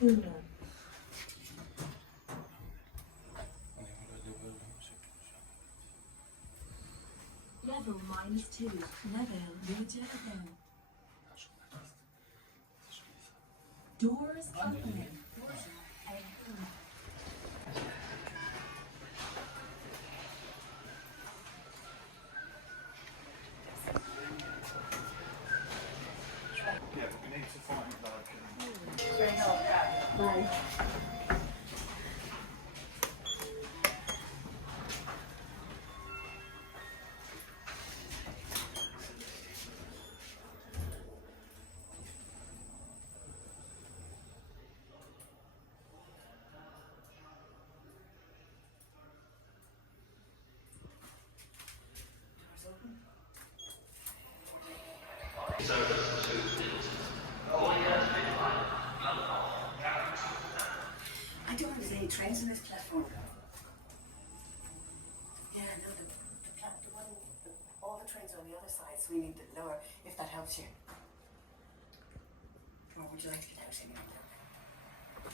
Una. Level -2. Level return. Doors opening. Yeah, but we need to find like. Bye. I don't know if there's any trains on this platform. Yeah, no, the one, all the trains are on the other side, so we need the lower, if that helps you. Or would you like to get out anyway?